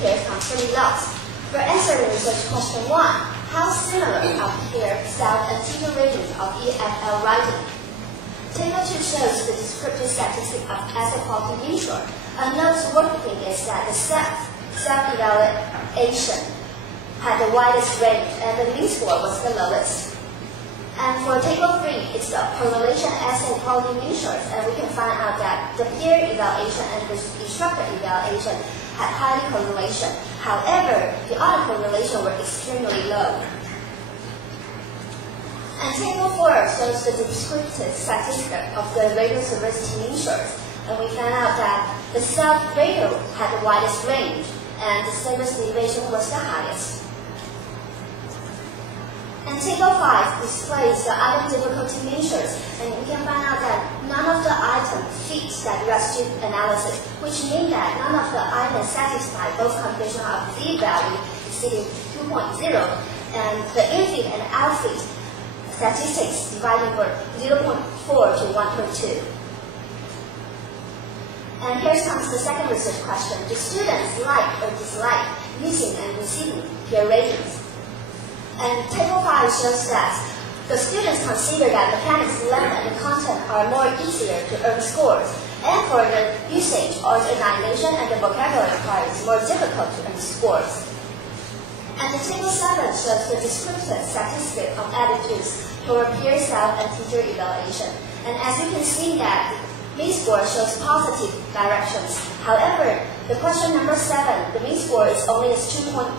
here comes the results. For answering research question 1, how similar appear south and anterior ratings of EFL writing? Table 2 shows the descriptive statistic of asset quality mean score. A noteworthy thing is that the self-evaluation had the widest range and the mean score was the lowest. And for table 3, it's the correlation asset quality mean scores, and we can find out that the peer evaluation and the instructor evaluation had high correlation. However, the other correlation were extremely low. And table 4 shows the descriptive statistic of the radio severity mean scores, and we found out that the self-radio had the widest range, and the standard deviation was the highest. And table 5 displays the item difficulty measures, and we can find out that none of the items fit that rescue analysis, which means that none of the items satisfy both conditions of z-value exceeding 2.0 and the in-fit and out-fit statistics dividing for 0.4 to 1.2. And here comes the second research question. Do students like or dislike using and receiving peer ratings? And table 5 shows that the students consider that mechanics, length, and the content are more easier to earn scores, and for the usage, organization, and the vocabulary part is more difficult to earn scores. And the table 7 shows the descriptive statistic of attitudes toward peer self and teacher evaluation. And as you can see that mean score shows positive directions. However, the question number 7, the mean score is only 2.96,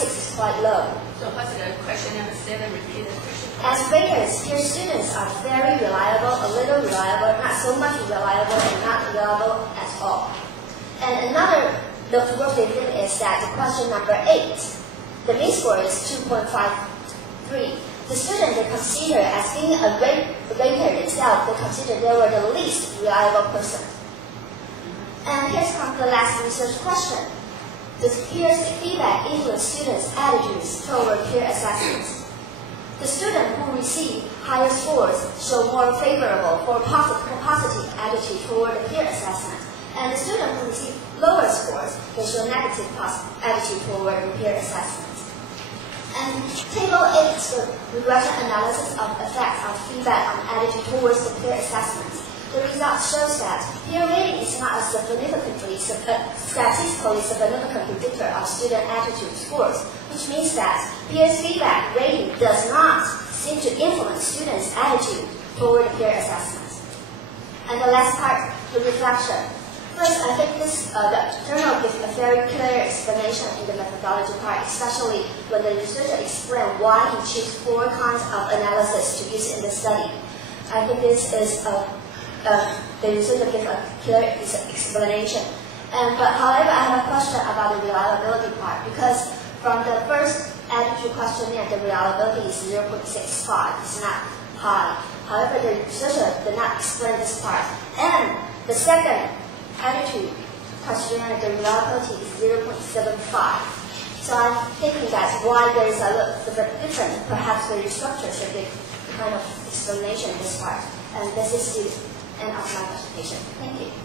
is quite low. So what's the question number 7? Repeat the question. As raters, peer students are very reliable, a little reliable, not so much reliable, and not reliable at all. And another noteworthy thing is that the question number 8, the mean score is 2.53. The students they consider as being a rater itself, they consider they were the least reliable person. And here's the last research question. Does peer feedback influence students' attitudes toward peer assessments? The students who receive higher scores show more favorable or positive attitude toward the peer assessment. And the students who receive lower scores, they show negative attitude toward the peer assessment. And table 8 is the regression analysis of effects of feedback on attitude towards the peer assessment. The result shows that peer rating is not a statistically significant predictor of student attitude scores, which means that peer feedback rating does not seem to influence students' attitude toward the peer assessment. And the last part, the reflection. First, I think the journal gives a very clear explanation in the methodology part, especially when the researcher explains why he chose 4 kinds of analysis to use in the study. I think this is the researcher gives a clear explanation. But however, I have a question about the reliability part, because from the first attitude questionnaire, the reliability is 0.65. It's not high. However, the researcher did not explain this part. And the second attitude questionnaire, the reliability is 0.75. So I'm thinking that's why there is a little bit different. Perhaps the researcher should give kind of explanation in this part. And this is the end of my presentation. Thank you.